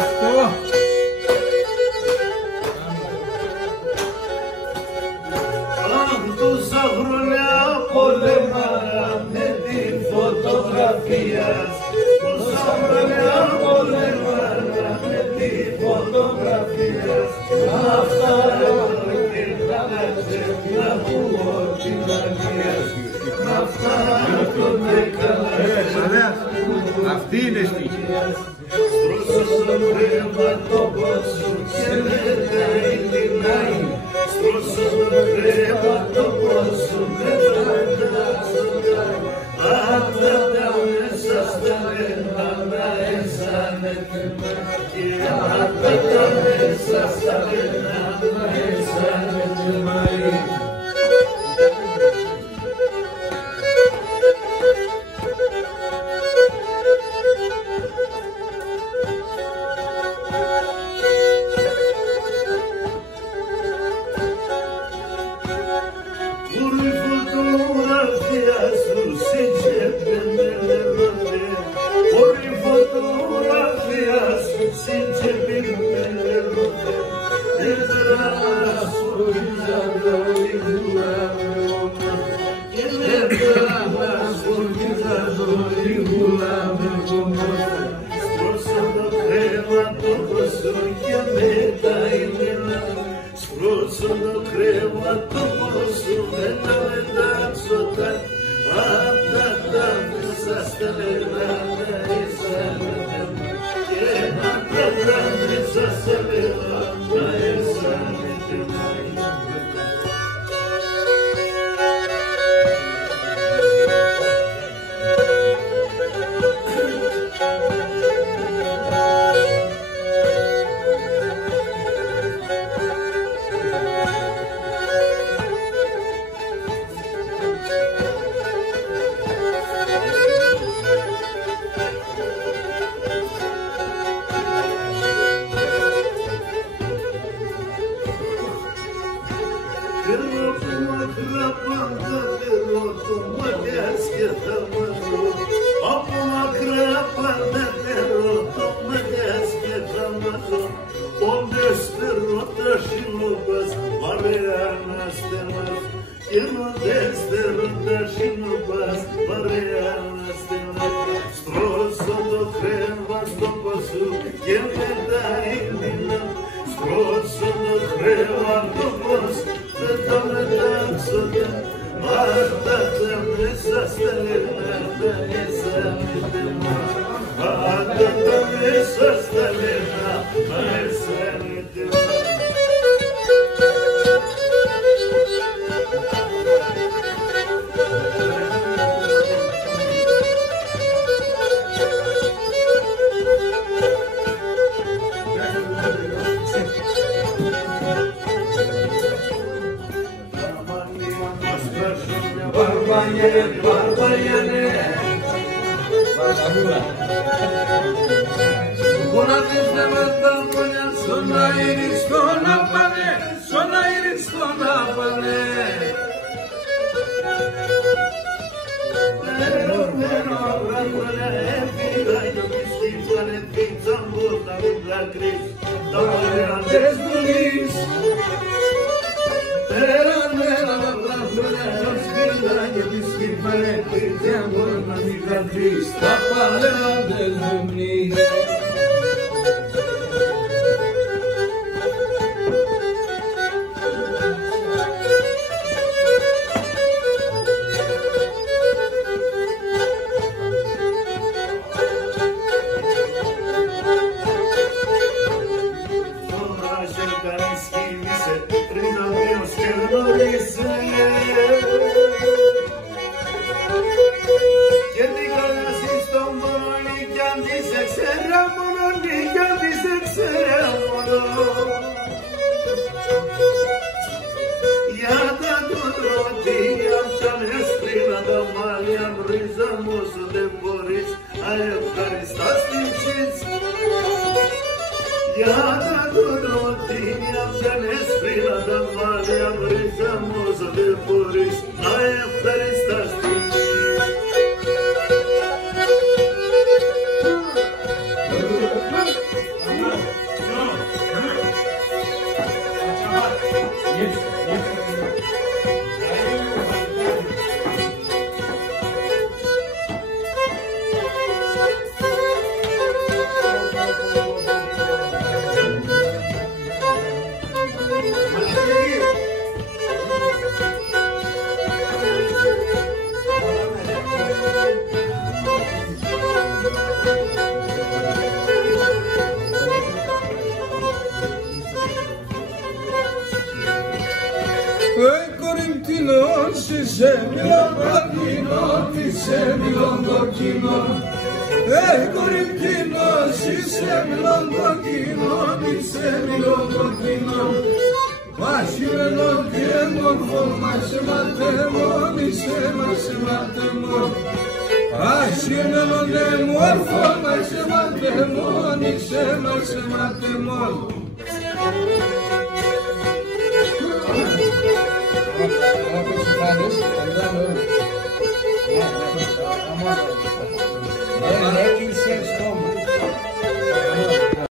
αυτό. Τόσα χρόνια πολεμάμε τη φωτογραφία. Τόσα χρόνια πολεμάμε τη φωτογραφία. Αυτά εδώ ήρθανε να πούμε την αγία. Αυτά εδώ έκανα. Αυτή είναι στοιχή. Στρώσω το χρήμα το πόσο και δεν θα ειλινάει. Στρώσω το χρήμα το πόσο δεν θα ειλινάει. Αυτά τα μέσα στα λένα να αισθάνεται μαγεία. Αυτά τα μέσα στα λένα να αισθάνεται μαγεία. Σπρώξω το κρέμα το πόσο μετά μετάξωταν. Αυτά τα μέσα στα λένα να αισθάνεται και αυτά τα μέσα στα λένα να αισθάνεται μαγεία. Στρώσω το χρέμα στο ποσού και μετά είναι. Στρώσω το χρέμα το ποσού δεν θα μετάξω. Αυτά τα μέσα στα λένα να αισθάνεται μαγεία. Αυτά τα μέσα στα λένα να αισθάνεται μαγεία. Barbariane, una desde Matamboya, sona iris con apane, sona iris con apane. Pero Barbariane, vida yo quisiera en pizza, bota la gris, Barbariane es gris. Στα παλαιά δεν ζουμνεί. Τώρα σε κανείς κίνησε πριν να βίος και γνωρίσε. Και την καλασί στον μονονί κι αν της εξέρα μονονί κι αν της εξέρα μονο. Για τα κοντροτήρια σαν έσπρινα τα μάλια μπρίζα μου όσο δεν μπορείς αευχαριστά στην ψήτσι. Για τα κοντροτήρια σαν έσπρινα τα μάλια μπρίζα μου όσο δεν μπορείς αευχαριστά στην ψήτσι. Se milongokino, se milongokino, Corintino, se milongokino, se milongokino. Vasile non temo, mas matemo, se matemo. Vasile non temo, mas matemo, se matemo. Vamos,